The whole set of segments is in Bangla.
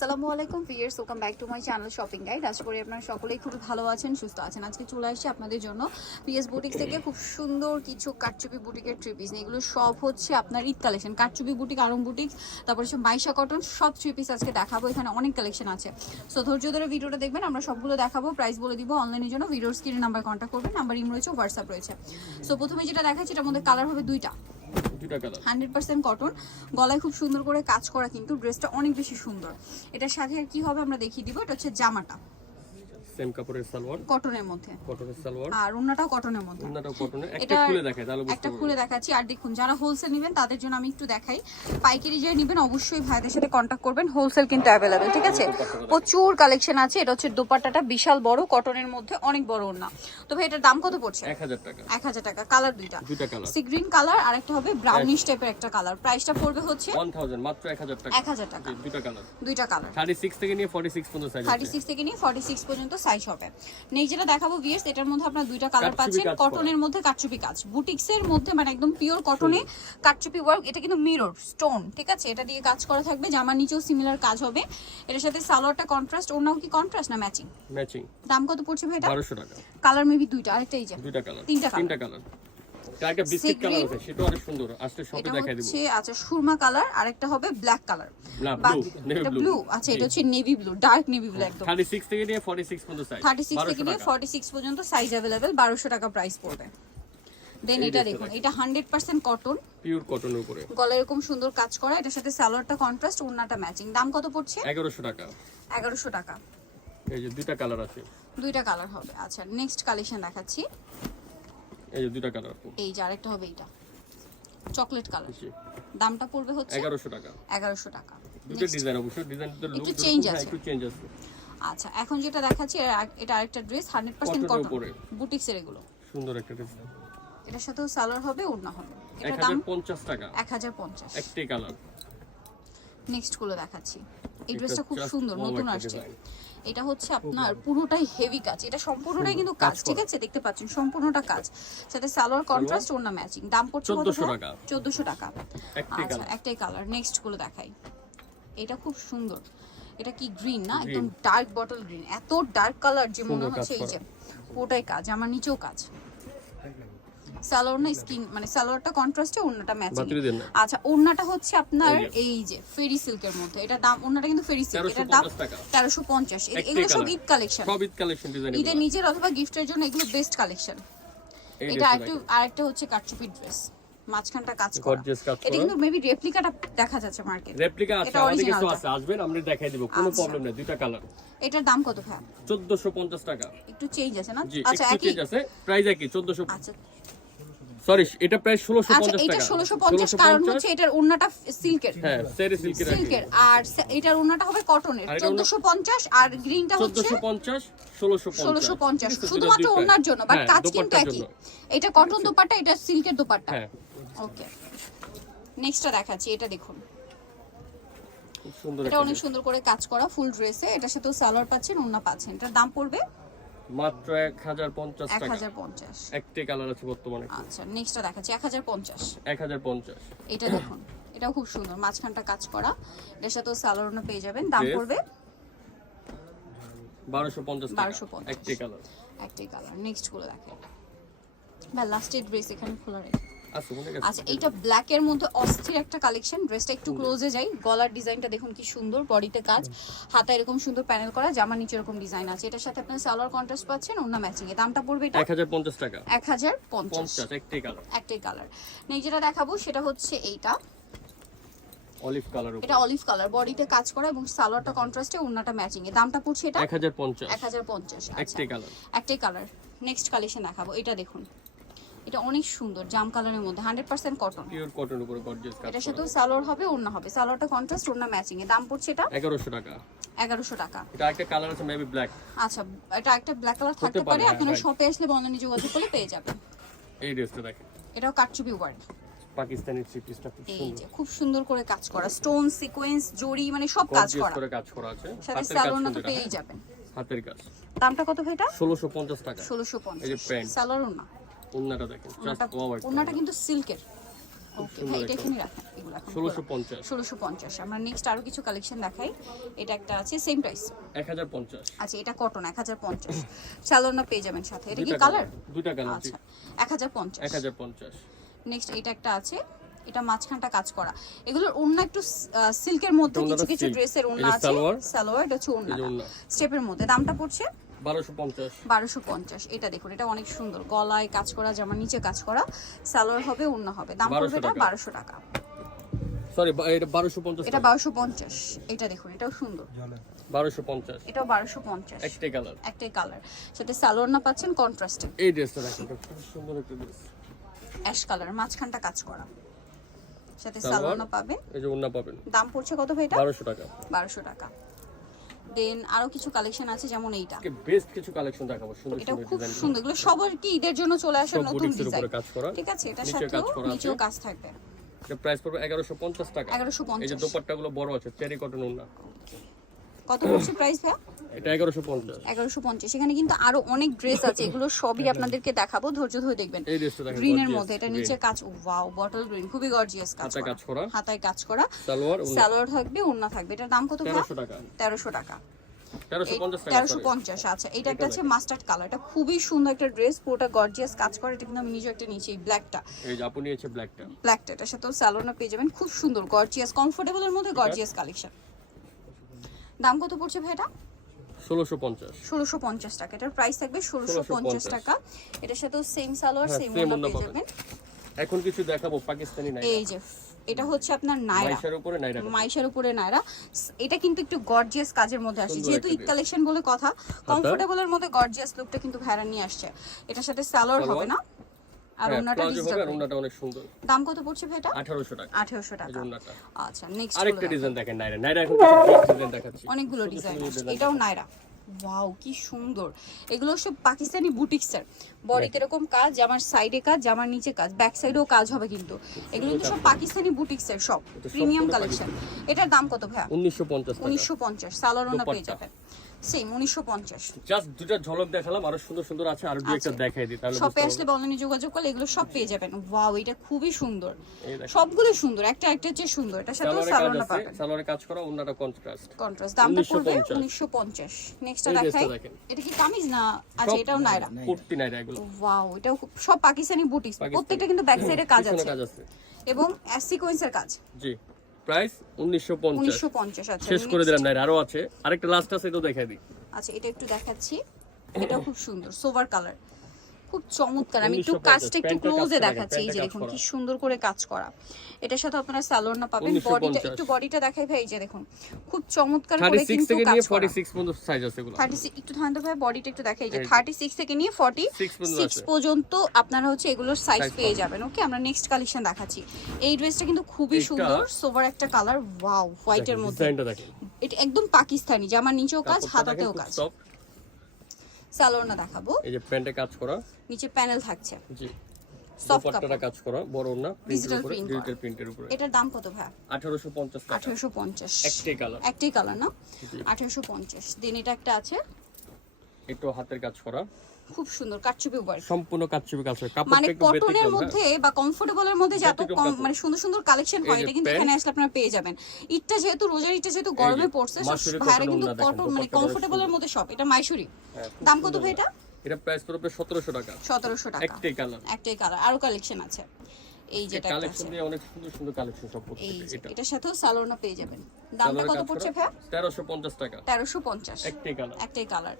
আসসালামু আলাইকুম viewers welcome back to my channel shopping guide আশা করি আপনারা সকলেই খুব ভালো আছেন, সুস্থ আছেন। আজকে চলে আসছি আপনাদের জন্য পিএস বুটিক থেকে খুব সুন্দর কিছু কাটচুপি বুটিকের থ্রি পিস এগুলো সব হচ্ছে আপনার Eid collection Katchupi boutique Aram boutique, তারপর হচ্ছে মাইশা কটন সব থ্রি পিস আজকে দেখাবো। এখানে অনেক কালেকশন আছে। সো ধৈর্য ধরে ভিডিওটা দেখবেন, আমরা সবগুলো দেখাবো প্রাইস বলে দিব অনলাইনের জন্য। ভিডিওর স্ক্রিনে নাম্বার কন্ট্যাক্ট করবেন নাম্বার ইম রয়েছে হোয়াটসঅ্যাপ রয়েছে। সো প্রথমে যেটা দেখাচ্ছি, এটার মধ্যে কালার হবে দুইটা। দুটা কালার হান্ড্রেড পার্সেন্ট কটন গলায় খুব সুন্দর করে কাজ করা কিন্তু ড্রেসটা অনেক বেশি সুন্দর। এটার সাথে কি হবে আমরা দেখিয়ে দিব, এটা হচ্ছে জামাটা। সেম কাপড়ের সালোয়ার। কটনের মধ্যে। কটনের সালোয়ার। আর ওন্নাটাও কটনের মধ্যে। অন্যটাও কটনের। একটা খুলে দেখায় তাহলে বুঝতে একটা খুলে দেখাচ্ছি। আর দেখুন যারা হোলসেল নেবেন তাদের জন্য আমি একটু দেখাই। পাইকারি যে নেবেন অবশ্যই ভাইদের সাথে কন্ট্যাক্ট করবেন। হোলসেল কিন্তু অ্যাভেলেবেল ঠিক আছে? প্রচুর কালেকশন আছে। এটা হচ্ছে দোপাট্টাটা বিশাল বড় কটনের মধ্যে অনেক বড় ওন্না তো ভাই এটার দাম কত পড়ছে? এক হাজার টাকা। এক হাজার টাকা কালার দুইটা। দুইটা কালার সি গ্রিন কালার আর একটা হবে ব্রাউনিশ টাইপের একটা কালার প্রাইসটা পড়বে হচ্ছে ওয়ান থাউজেন্ড মাত্র এক হাজার টাকা। এক হাজার টাকা। দুইটা কালার দুইটা কালার থার্টি সিক্স থেকে নিয়ে ফর্টি সিক্স পর্যন্ত সাইজ থার্টি সিক্স থেকে নিয়ে ফর্টি সিক্স পর্যন্ত সাইজ হবে নেক্সট যেটা দেখাবো ভিএস এটার মধ্যে আপনার দুইটা কালার পাচ্ছেন। কটনের মধ্যে কাটচুপি কাজ। বুটিক্সের মধ্যে মানে একদম পিওর কটনে কাটচুপি ওয়ার্ক এটা কিন্তু মিরর স্টোন ঠিক আছে? এটা দিয়ে কাজ করা থাকবে। জামার নিচেও সিমিলার কাজ হবে। এটার সাথে সালোয়ারটা কন্ট্রাস্ট ওনাও কি কন্ট্রাস্ট না ম্যাচিং ম্যাচিং দাম কত পড়ছে ভাই এটা? 1200 টাকা। কালার মেবি দুইটা আরেকটা এই যে। দুইটা কালার তিনটা কালার তিনটা কালার একটা বিস্কিট কালার আছে সেটাও অনেক সুন্দর। আসলে শপে দেখাই দিব হচ্ছে আচ্ছা সুরমা কালার আরেকটা হবে ব্ল্যাক কালার। ব্লু এটা ব্লু ব্লু আচ্ছা এটা হচ্ছে navy blue dark navy blue একদম। থেকে নিয়ে পর্যন্ত সাইজ থেকে নিয়ে পর্যন্ত টাকা প্রাইস পড়বে। দেন এটা দেখুন। এটা হান্ড্রেড পার্সেন্ট কটন পিওর কটনের উপরে। গলা এরকম সুন্দর কাজ করা এটার সাথে সালোয়ারটা কন্ট্রাস্ট ওড়নাটা ম্যাচিং দাম কত পড়ছে? এগারোশো টাকা। টাকা। এই যে দুইটা কালার আছে। দুইটা কালার হবে। আচ্ছা নেক্সট কালেকশন দেখাচ্ছি। এই যে দুইটা কালার এই যে আরেকটা হবে এইটা। চকলেট কালার দামটা পড়বে হচ্ছে এগারোশো টাকা। এগারোশো টাকা। দুটো ডিজাইন অবশ্যই। ডিজাইন তো একটু change আছে। একটু চেঞ্জ আছে। আচ্ছা এখন যেটা দেখাচ্ছি এটা আরেকটা ড্রেস হান্ড্রেড পার্সেন্ট Cotton এর কটন উপরে। বুটিক্সের এগুলো। সুন্দর একটা ড্রেস এটার সাথেও সালোয়ার হবে ওড়না হবে। এটার দাম হাজার পঞ্চাশ টাকা। এক হাজার পঞ্চাশ। একটাই কালার নেক্সটগুলো দেখাচ্ছি। এই ড্রেসটা খুব সুন্দর নতুন আসছে। এটা হচ্ছে আপনার পুরোটাই হেভি কাজ। এটা সম্পূর্ণটাই কিন্তু কাজ ঠিক আছে? দেখতে পাচ্ছেন সম্পূর্ণটা কাজ। সাথে সালোয়ার কন্ট্রাস্ট ওড়না ম্যাচিং দাম পড়ছে 1400 টাকা। 1400 টাকা। আচ্ছা একটাই কালার নেক্সটগুলো দেখাই। এটা খুব সুন্দর। এটা কি গ্রিন না? একদম ডার্ক বটল গ্রিন এত ডার্ক কালার যে মনে হচ্ছে এই যে পুরোটাই কাজ। আমার নিচেও কাজ। সালোয়ার না স্কিন মানে সালোয়ারটা কন্ট্রাস্টে ওড়নাটা ম্যাচিং আচ্ছা ওড়নাটা হচ্ছে আপনার এই যে। ফেরি সিল্কের মধ্যে। এটা দাম কিন্তু ফেরি সিল্ক এটার দাম 1350 তেরোশো পঞ্চাশ। এগুলো সব ঈদ কালেকশন সব ঈদ কালেকশন ডিজাইন ঈদের নিজের অথবা গিফটের জন্য এগুলো বেস্ট কালেকশন এটা একটু আরেকটা হচ্ছে কাটচুপি ড্রেস মাঝখানটা কাজ করা। এটা কিন্তু মেবি রেপ্লিকাটা দেখা যাচ্ছে মার্কেট রেপ্লিকা আছে আমাদের কিছু আছে। আসবেন আমরা দেখাই দিব। কোনো আচ্ছা। প্রবলেম নেই দুইটা কালার এটার দাম কত ভাই 1450 টাকা। একটু চেঞ্জ আছে না? আচ্ছা একই। আছে। প্রাইস একই 1400 আচ্ছা। সরি এটা প্রাইস 1650 আচ্ছা এটা ষোলোশো পঞ্চাশ কারণ হচ্ছে এটার সিল্কের। হ্যাঁ সেরি সিল্কের সিল্কের। আর এটার হবে কটনের। আর এটা ওড়না- চোদ্দশো পঞ্চাশ আর গ্রিনটা হচ্ছে 1450 1650 ষোলোশো পঞ্চাশ। ঠিক আছে, শুধুমাত্র দুইটা জন্য বাট হ্যাঁ, কাজ কিন্তু একই। এটা কটন দোপাট্টা এটা সিল্কের দোপাট্টা। হ্যাঁ। ওকে নেক্সটটা দেখাচ্ছি এটা দেখুন। খুব সুন্দর এটা অনেক সুন্দর করে কাজ করা ফুল ড্রেসে এটার সাথেও সালোয়ার পাচ্ছেন ওন্না পাচ্ছেন। এটার দাম পড়বে মাত্র 1050 এক টাকা। হাজার পঞ্চাশ। একটাই কালার আছে বর্তমানে। আচ্ছা নেক্সটটা দেখাচ্ছি। এক হাজার পঞ্চাশ। 1050 এটা দেখুন এটাও খুব সুন্দর মাঝখানটা কাজ করা। এটার সাথে সালোয়ার পেয়ে যাবেন। দাম। পড়বে 1250 টাকা। 1250 একটি কালার একটাই কালার নেক্সটগুলো দেখেন। বা লাস্টের ড্রেস এখানে খোলা রেখে আচ্ছা এইটা ব্ল্যাক এর মধ্যে অস্থির একটা কালেকশন ড্রেসটা একটু ক্লোজে যাই। গলার ডিজাইনটা দেখুন কি সুন্দর বডিতে কাজ। হাতা এরকম সুন্দর প্যানেল করা জামা নিচে এরকম ডিজাইন আছে। এটার সাথে আপনার সালোয়ার কন্ট্রাস্ট পাচ্ছেন অন্য ম্যাচিং এ। দামটা পড়বে এটা 1050 টাকা। এক হাজার পঞ্চাশ। 50 একটাই কালার একটাই কালার নেই যেটা দেখাবো সেটা হচ্ছে এইটা। অলিভ কালার এটা অলিভ কালার বডিতে কাজ করা এবং সালোয়ারটা কন্ট্রাস্টে ওন্নাটা ম্যাচিং এ। দামটা পড়ছে এটা 1050 এক হাজার পঞ্চাশ আচ্ছা। একটাই কালার একটাই কালার নেক্সট কালেকশন দেখাবো। এটা দেখুন। এটা অনেক সুন্দর জাম কালারের মধ্যে hundred percent cotton pure cotton উপরে গর্জিয়াস কাজ এটার করা। সাথেও সালোয়ার হবে ওড়না হবে। সালোয়ারটা কন্ট্রাস্ট ওড়না ম্যাচিং এ দাম পড়ছে এটা? 1100 টাকা। এগারোশো টাকা। এটা একটা কালার আছে মেবি ব্ল্যাক আচ্ছা এটা একটা ব্ল্যাক কালার থাকতে পারে, হ্যাঁ, আপনারা শপে আসলে অনলাইনে যোগাযোগ করলে পেয়ে যাবেন। এই ড্রেসটা দেখেন। এটাও কাটচুপি ওয়ার্ড পাকিস্তানি থ্রি পিসটা খুব এই সুন্দর। যে খুব সুন্দর করে কাজ করা। স্টোন সিকোয়েন্স জড়ি মানে সব কাজ করা। করে কাজ করা আছে। সাথে সালোয়ার তো পেয়েই হ্যাঁ, যাবেন। হাতের কাজ। দামটা কত ভাই এটা? 1650 টাকা। ষোলোশো এই যে পঞ্চাশ pant। ওন্নাটা দেখেন জাস্ট ওয়াও ওড়নাটা কিন্তু সিল্কের ওকে ভাই এটা এখানে রাখেন এগুলো এখন ষোলোশো পঞ্চাশ। আমরা নেক্সট আরও কিছু কালেকশন দেখাই। এটা একটা আছে সেম প্রাইস আচ্ছা এটা কটন পেয়ে যাবেন সাথে। এটা কি কালার কালার দুইটা কালার আচ্ছা পঞ্চাশ। নেক্সট এটা একটা আছে। এটা মাঝখানটা কাজ করা। এগুলোর একটু সিল্কের মধ্যে কিছু কিছু। ড্রেসের ওড়না আছে। সালোয়ার। এটা হচ্ছে। স্টেপের মধ্যে। দামটা পড়ছে? বারোশো পঞ্চাশ। এটা দেখুন এটা অনেক সুন্দর। গলায় কাজ করা জামার নিচে কাজ করা সালোয়ার হবে ওড়না হবে। দাম পড়বে এটা বারোশো টাকা। সরি এটা বারোশো পঞ্চাশ এটা বারোশো পঞ্চাশ এটা দেখুন এটাও সুন্দর। বারোশো পঞ্চাশ। এটাও বারোশো পঞ্চাশ। একটাই কালার একটাই কালার সাথে সালোয়ার না পাচ্ছেন কন্ট্রাস্টে এই ড্রেসটা দেখেন খুব সুন্দর একটা ড্রেস। অ্যাশ কালার মাঝখানটা কাজ করা। সাথে সালোয়ার। সালোয়ার না পাবেন? এই যে ওন্না পাবেন। দাম পড়ছে কত ভাই এটা? টাকা। দেন আরও কিছু কালেকশন আছে যেমন এইটা। বেস্ট কিছু কালেকশন দেখাবো সুন্দর এটা খুব সুন্দর এগুলো সবার কি ঈদের জন্য চলে আসা নতুন ডিজাইন কাজ করা। ঠিক আছে এটা আছে। নিচেও কাজ থাকবে। এটা প্রাইস পড়বে এগারোশো পঞ্চাশ টাকা। 1150 এই যে দোপাট্টাগুলো বড় আছে চেরি কটন ওন্না কত পড়ছে প্রাইস ভাইয়া? এটা এখানে কিন্তু আরও অনেক ড্রেস আছে এগুলো সবই আপনাদেরকে দেখাবো ধৈর্য ধরে দেখবেন। মধ্যে এটা নিচে কাজ ওয়াও খুবই গর্জিয়াস কাজ কাজ করা। থাকবে থাকবে। টাকা। তেরোশো পঞ্চাশ আচ্ছা এটা একটা মাস্টার্ড কালার এটা খুবই সুন্দর একটা ড্রেস পুরোটা গর্জিয়াস কাজ করে। একটা ব্ল্যাকটা ব্ল্যাকটা পেয়ে যাবেন। খুব সুন্দর গর্জিয়াস কমফোর্টেবলের মধ্যে গর্জিয়াস কালেকশন দাম কত পড়ছে ভাইটা 1650 টাকা। এটার প্রাইস থাকবে 1650 টাকা। এটার সাথেও সেম সালোয়ার সেম এখন কিছু দেখাবো পাকিস্তানি নাইরা এই যে এটা হচ্ছে আপনার নাইরা মাইশার উপরে নাইরা মাইশার উপরে নাইরা এটা কিন্তু একটু গর্জিয়াস কাজের মধ্যে আসে। যেহেতু ঈদ কালেকশন বলে কথা আচ্ছা। কমফোর্টেবলের মধ্যে গর্জিয়াস লুকটা কিন্তু ভেড়া নিয়ে আসছে। এটার সাথে সালোয়ার হবে না। আর হ্যাঁ আর ডিজিটাল ওন্নাটা অনেক সুন্দর। দাম কত পড়ছে ভাই এটা? আঠারোশো টাকা। আঠেরোশো এই টাকা যে ওন্নাটা আচ্ছা নেক্সট আরেকটা ডিজাইন দেখেন নাইরা নাইরা এখন ডিজাইন দেখাচ্ছি। অনেকগুলো ডিজাইন এটাও নায়রা। ওয়াও কি সুন্দর। এগুলো সব পাকিস্তানি বুটিক্সের বডিতে এরকম কাজ জামার সাইডে কাজ জামার নিচে কাজ। ব্যাক সাইডেও কাজ হবে কিন্তু। এগুলো কিন্তু সব পাকিস্তানি বুটিক্সের সব। সব প্রিমিয়াম কালেকশন এটার দাম কত ভাইয়া? উনিশশো পঞ্চাশ টাকা। উনিশশো পঞ্চাশ। সালোয়ারনা পেয়ে। যাবেন। সেম উনিশশো পঞ্চাশ। জাস্ট দুটা ঝলক দেখালাম আরও সুন্দর সুন্দর আছে আর দুই একটা দেখাই দিই তাহলে শপে আসলে অনলাইনে যোগাযোগ করলে এগুলো সব পেয়ে যাবেন। ওয়াও এটা খুবই সুন্দর। সবগুলো সুন্দর একটা একটা চেয়ে সুন্দর সালোয়ারে কাজ সালোয়ারনা পাবেন। সালোয়ারে কাজ করা ওন্নাটা কন্ট্রাস্ট কন্ট্রাস্ট দামটা পড়বে 1950 নেক্সটটা দেখাই। এটা কি কামিজ না আচ্ছা এটাও নায়রা কুর্তি নাইরা এগুলো। ওয়াও এটাও খুব- সব পাকিস্তানি বুটিক্স প্রত্যেকটা কিন্তু ব্যাক সাইডে কাজ আছে। কাজ আছে। এবং সিকোয়েন্সের কাজ। জি। প্রাইস উনিশশো পঞ্চাশ। উনিশশো পঞ্চাশ আচ্ছা শেষ করে দিলাম না আরও আছে। আরেকটা লাস্ট আছে এটাও দেখাই দিই। আচ্ছা এটা একটু দেখাচ্ছি। এটা খুব সুন্দর সোভার কালার খুব চমৎকার। আমি একটু কাজটা একটু ক্লোজে দেখাচ্ছি এই যে দেখুন কি সুন্দর করে কাজ করা। এটার সাথে আপনারা সালোয়ার না পাবেন 1950 বডিটা একটু বডিটা দেখাই ভাই এই যে দেখুন খুব চমৎকার করে কিন্তু থেকে কাজ নিয়ে করা। ফর্টি সিক্স পর্যন্ত সাইজ আছে এগুলো। থার্টি একটু থাকতে ভাই বডিটা একটু দেখাই এই যে। থার্টি সিক্স থেকে নিয়ে ফর্টি 6 পর্যন্ত সিক্স পর্যন্ত আপনারা হচ্ছে এগুলোর সাইজ পেয়ে যাবেন। ওকে আমরা নেক্সট কালেকশন দেখাচ্ছি। এই ড্রেসটা কিন্তু খুবই সুন্দর সোভার একটা কালার ওয়াও হোয়াইটের মধ্যে। এটা একদম পাকিস্তানি জামার নিচেও কাজ হাতাতেও কাজ। খুব soft। সালোয়ার না দেখাবো। এই যে প্যান্টে কাজ করা। নিচে প্যানেল থাকছে। জি। দোপাট্টাটা কাজ করা বড় না ডিজিটাল। ডিজিটাল প্রিন্টের উপরে এটার দাম কত ভাই 1850 টাকা। আঠারোশো পঞ্চাশ। একটাই কালার একটাই কালার না? জি। আঠারোশো পঞ্চাশ। দেন এটা একটা আছে। একটু হাতের কাজ করা। খুব সুন্দর কাটচুপি ওয়ার্ক সম্পূর্ণ কাচুপি কাজ মানে কটনের। মধ্যে বা কমফোর্টেবলের মধ্যে যত কম মানে সুন্দর সুন্দর কালেকশন হয় এটা কিন্তু এখানে আসলে আপনারা পেয়ে যাবেন। ইটটা যেহেতু রোজার ইটটা যেহেতু গরমে পড়ছে ভাইরা কিন্তু কটন মানে কমফোর্টেবলের মধ্যে সব। এটা মাইসুরি। হ্যাঁ, দাম কত ভাই এটা? এটা প্রাইস পড়বে 1700 টাকা। সতেরোশো টাকা। একটাই কালার একটাই কালার আরও কালেকশন আছে। এই যেটা একটা কালেকশন দিয়ে অনেক সুন্দর সুন্দর কালেকশন সব প্রত্যেকটা এটা। এটার সাথেও সালোয়ারনা পেয়ে যাবেন। দামটা কত পড়ছে ভাই? 1350 টাকা। তেরোশো পঞ্চাশ। একটাই কালার একটাই কালার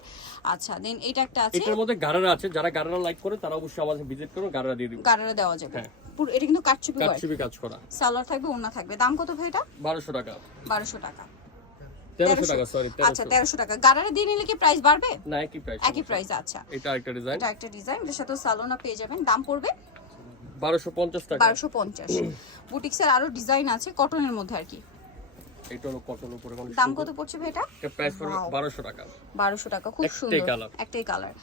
আচ্ছা দেন এটা একটা আছে। এটার মধ্যে গারারা আছে যারা গারারা লাইক করে তারা অবশ্যই আমাদের ভিজিট করুন গারারা দিয়ে দিব। গাড়ারা দেওয়া যাবে। হ্যাঁ। পুরো এটা কিন্তু কাজ করা। সালোয়ার থাকবে থাকবে। দাম কত ভাই এটা? 1200 টাকা। বারোশো টাকা। টাকা সরি আচ্ছা তেরোশো টাকা। গাড়ারা দিয়ে নিলে কি প্রাইস বাড়বে? না একই প্রাইস একই প্রাইস আচ্ছা। এটা একটা ডিজাইন এটা একটা ডিজাইন এটার সাথে সালোনা পেয়ে যাবেন। দাম পড়বে? 1250 টাকা। বারোশো পঞ্চাশ। বুটিক্সের আরও ডিজাইন আছে কটনের মধ্যে আর কি। এটা হলো কটন উপরে কোন দাম কত পড়ছে ভাই এটা? এটা প্রাইস পড়বে 1200 টাকা। বারোশো টাকা খুব একটাই সুন্দর। colour। একটাই কালার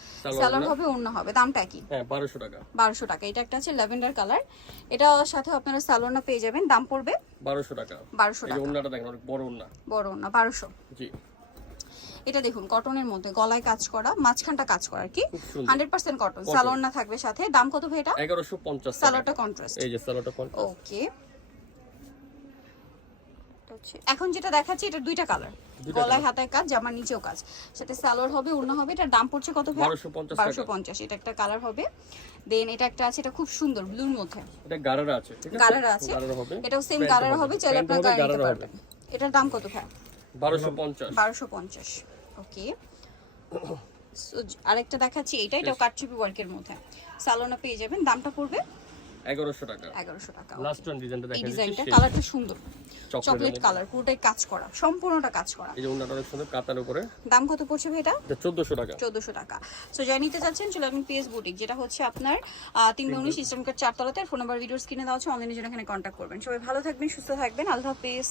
সালোয়ার হবে অন্য হবে দামটা কি হ্যাঁ 1200 টাকা। বারোশো টাকা। এটা একটা আছে ল্যাভেন্ডার কালার এটা সাথে আপনারা সালোনা পেয়ে যাবেন দাম পড়বে 1200 টাকা। বারোশো এই যে ওন্নাটা দেখেন অনেক বড় ওন্না বড় না বারোশো। জি। এটা দেখুন কটনের মধ্যে গলায় কাজ করা মাঝখানটা কাজ করা কি। হান্ড্রেড পার্সেন্ট কটন সালোয়ার না থাকবে সাথে। দাম কত ভাই এটা? এগারোশো পঞ্চাশ সালোয়ারটা কন্ট্রাস্ট এই যে সালোয়ারটা কন্ট্রাস্ট ওকে এখন যেটা দেখাচ্ছি এটা দুইটা কালার গলায় হাতায় কাজ জামার নিচেও কাজ। সাথে সালোয়ার হবে ওড়না হবে এটার দাম পড়ছে কত ভাই? 1250 টাকা। বারোশো পঞ্চাশ এটা একটা কালার হবে। দেন এটা একটা আছে এটা খুব সুন্দর ব্লুর মধ্যে। এটা গারারা আছে ঠিক আছে? গারারা আছে। গারারা হবে। এটাও সেম কালার হবে। চাইলে আপনারা নিতে গারারা হবে। পারবেন এটার দাম কত ভাই? বারোশো পঞ্চাশ। বারোশো পঞ্চাশ। ওকে আরেকটা দেখাচ্ছি এইটা এটাও ওয়ার্কের মধ্যে। সালোনা পেয়ে যাবেন দামটা পড়বে? এগারোশো টাকা। এগারোশো টাকা লাস্ট ওয়ান ডিজাইনটা ডিজাইনটা কালারটা সুন্দর। চকলেট কালার পুরোটাই কাজ করা সম্পূর্ণটা কাজ করা। এই যে ওনাটা অনেক সুন্দর কাতার উপরে। দাম কত পড়ছে এটা? এটা চোদ্দশো টাকা। চোদ্দশো টাকা। সো যাই নিতে চাচ্ছেন চলে পিএস বুটিক যেটা হচ্ছে আপনার আহ, তিন উনিশ ইস্টার্ন কার্ড চারতলাতে। ফোন নাম্বার ভিডিওস কিনে দেওয়া হচ্ছে অনলাইনে জন্য এখানে কন্ট্যাক্ট করবেন। সবাই ভালো থাকবেন সুস্থ থাকবেন। আল্লাহ হাফেজ।